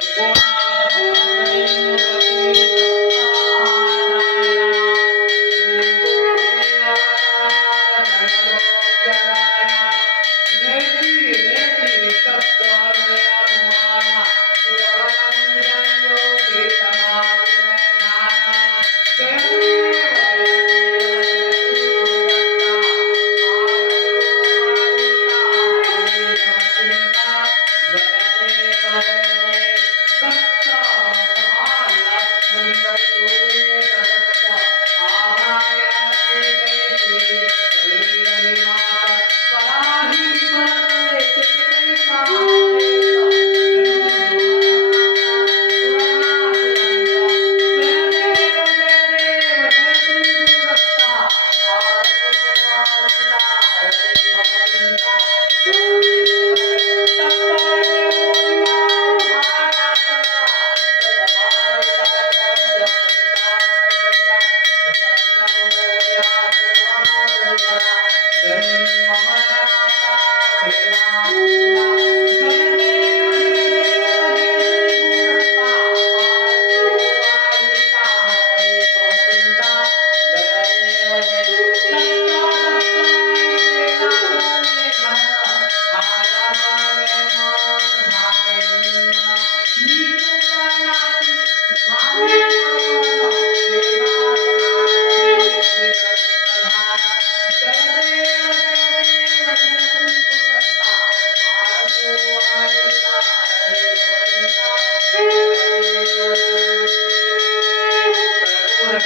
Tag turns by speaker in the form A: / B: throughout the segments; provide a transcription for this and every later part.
A: Oh.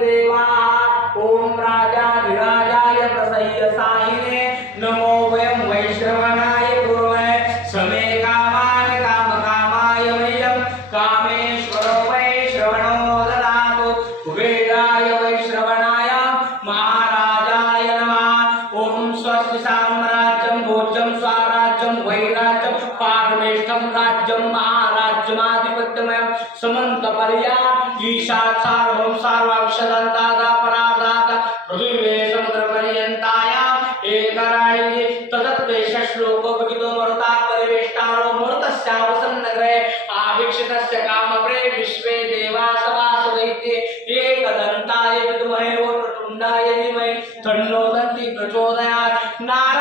A: देवाः ॐ राजाधिराजाय प्रसह्य साहिने नमो पारमेष्ठं राज्यं महाराज्यमाधिपत्यमयं समन्तपर्या ईशात् सार्वं सार्वांशदन्तादा परादात पृथिवे समुद्रपर्यन्तायाम् एकराळिके तदत्वेष श्लोको भगितो मरुता परिवेष्टारो मरुतस्यावसन्नगरे आवीक्षितस्य कामप्रे विश्वे देवा सभासदैत्ये एकदन्ताय विद्महे वक्रतुण्डाय धीमहि, तन्नो दन्ति प्रचोदयात्। नारायणाय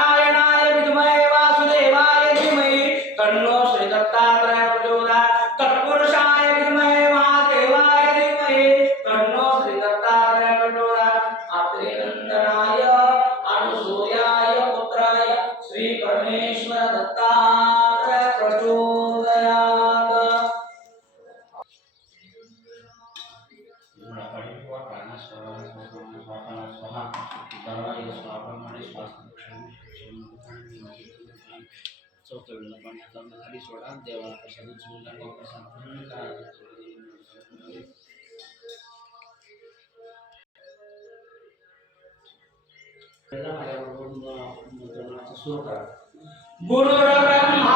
A: సరళ స్వాపం ಮಾಡಿ ಶ್ವಾಸದ ಚೌತುಳ್ಳ ಬಣ್ಣ
B: ತಂದು ಹರಿಸೋಡ ದೇವರ ಪ್ರಸಾದ ಚೂಲ ಪ್ರಸಾದ ಗುರು ಬ್ರಹ್ಮಾ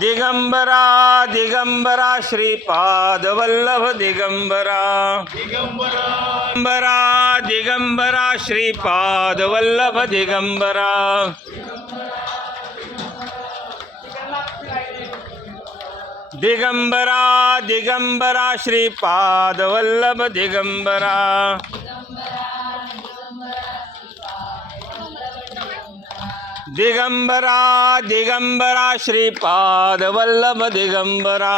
C: திகம்பரா திகம்பரா ஸ்ரீபாதவல்லப திகம்பரா திகம்பரா திகம்பரா ஸ்ரீபாதவல்லப திகம்பரா திகம்பரா திகம்பரா ஸ்ரீபாதவல்லப திகம்பரா दिगंबरा दिगंबरा श्रीपाद वल्लभ दिगंबरा।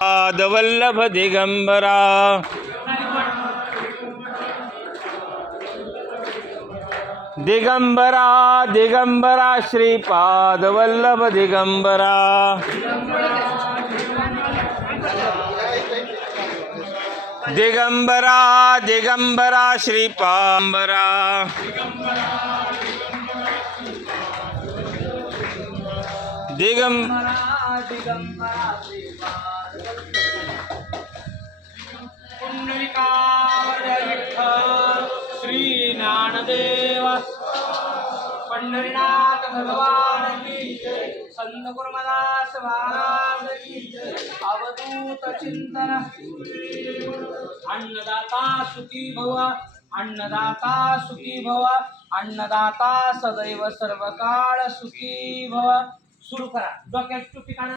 C: पाद वल्लभ दिगंबरा। दिगंबरा दिगंबरा श्रीपाद वल्लभ दिगंबरा। दिगंबरा दिगंबरा
A: श्री पांबरा। दिगम श्री नानदेव पंडरीनाथ भगवान की संत गुरुमदास महाराज अवधूत चिंतन अन्नदाता सुखी भव अन्नदाता सुखी भव अन्नदाता सदैव सर्वकाळ सुखी भव। सुरू करा. डोक्यात टोपी काढा.